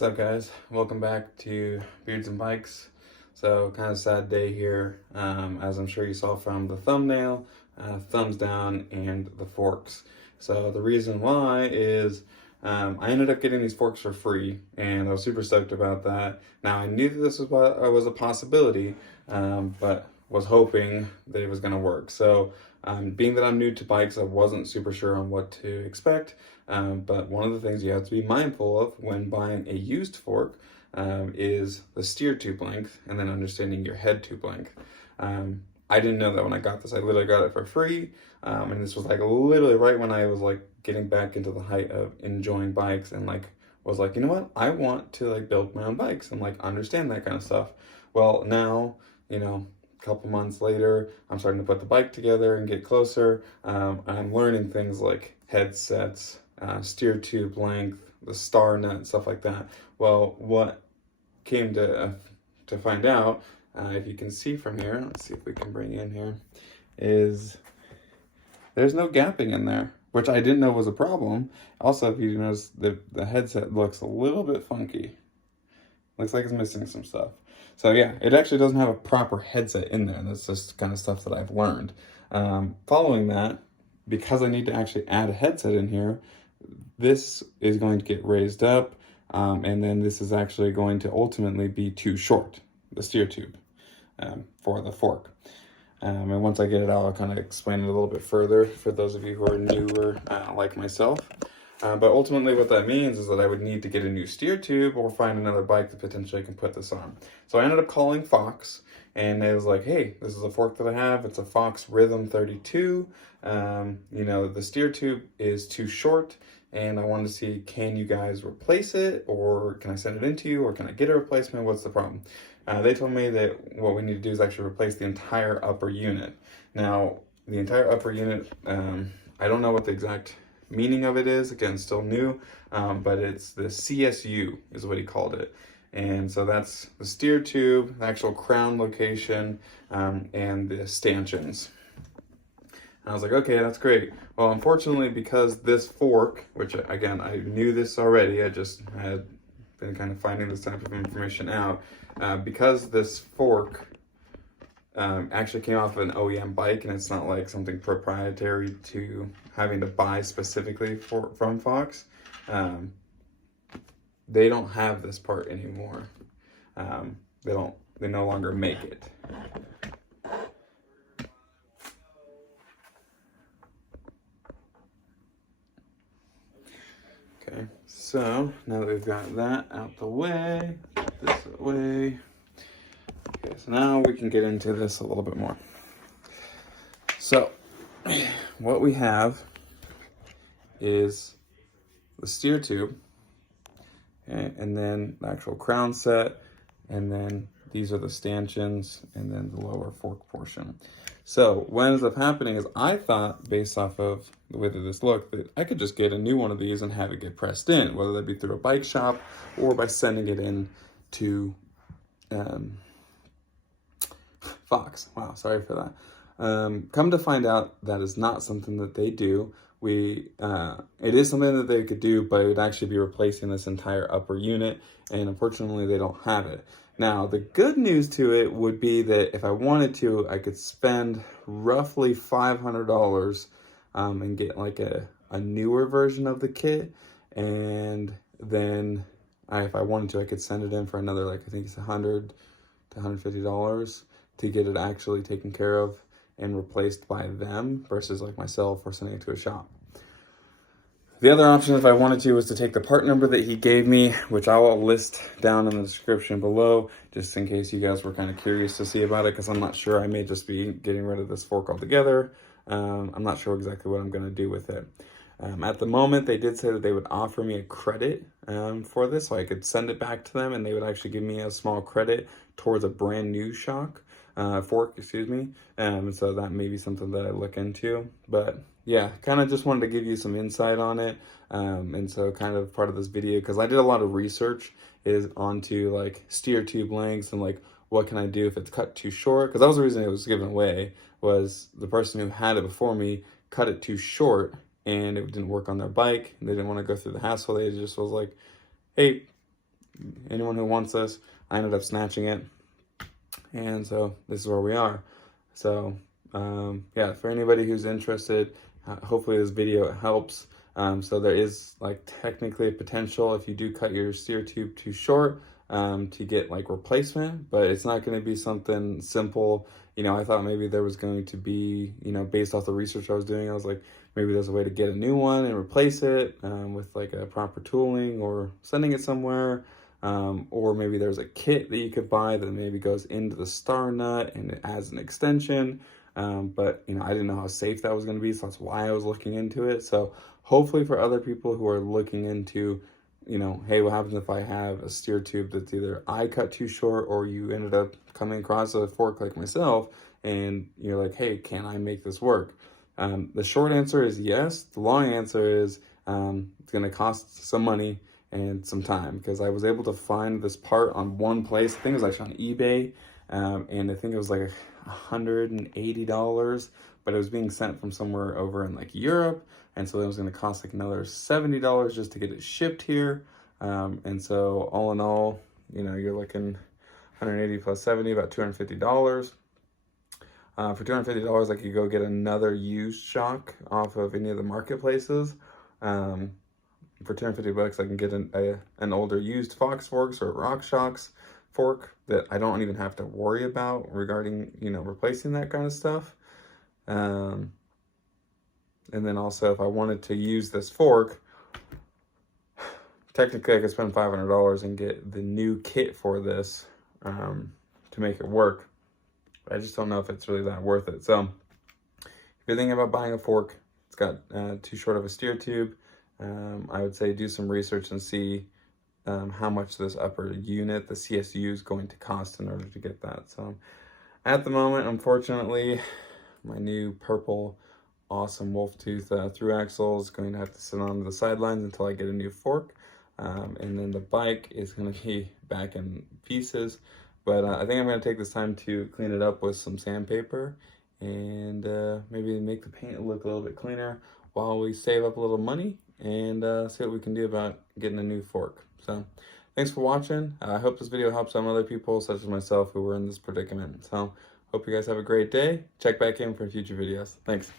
What's up, guys? Welcome back to Beards and Bikes. So, kind of sad day here, as I'm sure you saw from the thumbnail, thumbs down, and the forks. So, the reason why is I ended up getting these forks for free, and I was super stoked about that. Now, I knew that this was a possibility, but was hoping that it was going to work. So, being that I'm new to bikes, I wasn't super sure on what to expect. But one of the things you have to be mindful of when buying a used fork is the steer tube length and then understanding your head tube length. I didn't know that when I got this. I literally got it for free. And this was like literally right when I was like getting back into the height of enjoying bikes and like was like, you know what? I want to like build my own bikes and like understand that kind of stuff. Well, now, a couple months later, I'm starting to put the bike together and get closer. I'm learning things like headsets, steer tube length, the star nut, stuff like that. Well, what came to find out, if you can see from here, let's see if we can bring in here, is there's no gapping in there, which I didn't know was a problem. Also, if you notice, the headset looks a little bit funky. Looks like it's missing some stuff. So yeah, it actually doesn't have a proper headset in there. That's just kind of stuff that I've learned. Following that, because I need to actually add a headset in here, this is going to get raised up, and then this is actually going to ultimately be too short, the steer tube, for the fork. And once I get it out, I'll kind of explain it a little bit further for those of you who are newer, like myself. But ultimately what that means is that I would need to get a new steer tube or find another bike that potentially can put this on. So I ended up calling Fox, and it was like, hey, this is a fork that I have. It's a Fox Rhythm 32. The steer tube is too short, and I wanted to see, can you guys replace it, or can I send it into you, or can I get a replacement? What's the problem? They told me that what we need to do is actually replace the entire upper unit. Now, the entire upper unit, I don't know what the exact meaning of it is. Again, still new, but it's the CSU is what he called it. And so that's the steer tube, the actual crown location, and the stanchions. And I was like, okay, that's great. Well, unfortunately, because this fork, which again, I knew this already, I just had been kind of finding this type of information out, because this fork actually came off of an OEM bike, and it's not like something proprietary to having to buy specifically from Fox. They don't have this part anymore. They no longer make it. Okay, so now that we've got that out the way, this away. Okay, so now we can get into this a little bit more. So, what we have is the steer tube, okay, and then the actual crown set, and then these are the stanchions, and then the lower fork portion. So what ends up happening is I thought, based off of the way that this looked, that I could just get a new one of these and have it get pressed in, whether that be through a bike shop or by sending it in to Fox. Wow, sorry for that. Come to find out, that is not something that they do. It is something that they could do, but it would actually be replacing this entire upper unit, and unfortunately they don't have it. Now, the good news to it would be that if I wanted to, I could spend roughly $500 and get like a newer version of the kit, and then if I wanted to, I could send it in for another, like, I think it's $100 to $150 to get it actually taken care of and replaced by them versus like myself or sending it to a shop. The other option, if I wanted to, was to take the part number that he gave me, which I will list down in the description below, just in case you guys were kind of curious to see about it, because I'm not sure. I may just be getting rid of this fork altogether. I'm not sure exactly what I'm going to do with it. At the moment, they did say that they would offer me a credit for this, so I could send it back to them, and they would actually give me a small credit towards a brand new fork, excuse me. So that may be something that I look into. But yeah, kind of just wanted to give you some insight on it. And so kind of part of this video, because I did a lot of research, is onto like steer tube lengths and like what can I do if it's cut too short. Because that was the reason it was given away, was the person who had it before me cut it too short and it didn't work on their bike. They didn't want to go through the hassle. They just was like, hey, anyone who wants this. I ended up snatching it, and so this is where we are. So yeah, for anybody who's interested, hopefully this video helps. So there is like technically a potential if you do cut your steer tube too short to get like replacement, but it's not going to be something simple. You know, I thought maybe there was going to be, you know, based off the research I was doing, I was like, maybe there's a way to get a new one and replace it with like a proper tooling or sending it somewhere. Or maybe there's a kit that you could buy that maybe goes into the star nut and it adds an extension. But you know, I didn't know how safe that was going to be, so that's why I was looking into it. So hopefully for other people who are looking into, you know, hey, what happens if I have a steer tube that's either I cut too short or you ended up coming across a fork like myself and you're like, hey, can I make this work? The short answer is yes. The long answer is it's going to cost some money and some time, because I was able to find this part on one place. I think it was actually on eBay, and I think it was like $180, but it was being sent from somewhere over in like Europe, and so it was going to cost like another $70 just to get it shipped here. And so all in all, you know, you're looking 180 plus 70, about $250. For $250, I could go get another used shock off of any of the marketplaces. For $250, I can get an older used Fox forks or RockShox fork that I don't even have to worry about regarding, you know, replacing that kind of stuff. And then also, if I wanted to use this fork, technically I could spend $500 and get the new kit for this to make it work. I just don't know if it's really that worth it. So if you're thinking about buying a fork, it's got too short of a steer tube, I would say do some research and see how much this upper unit, the CSU, is going to cost in order to get that. So at the moment, unfortunately, my new purple awesome wolf tooth through axle is going to have to sit on the sidelines until I get a new fork. And then the bike is going to be back in pieces. But I think I'm going to take this time to clean it up with some sandpaper and maybe make the paint look a little bit cleaner while we save up a little money and see what we can do about getting a new fork. So thanks for watching. I hope this video helps some other people such as myself who were in this predicament. So hope you guys have a great day. Check back in for future videos. Thanks.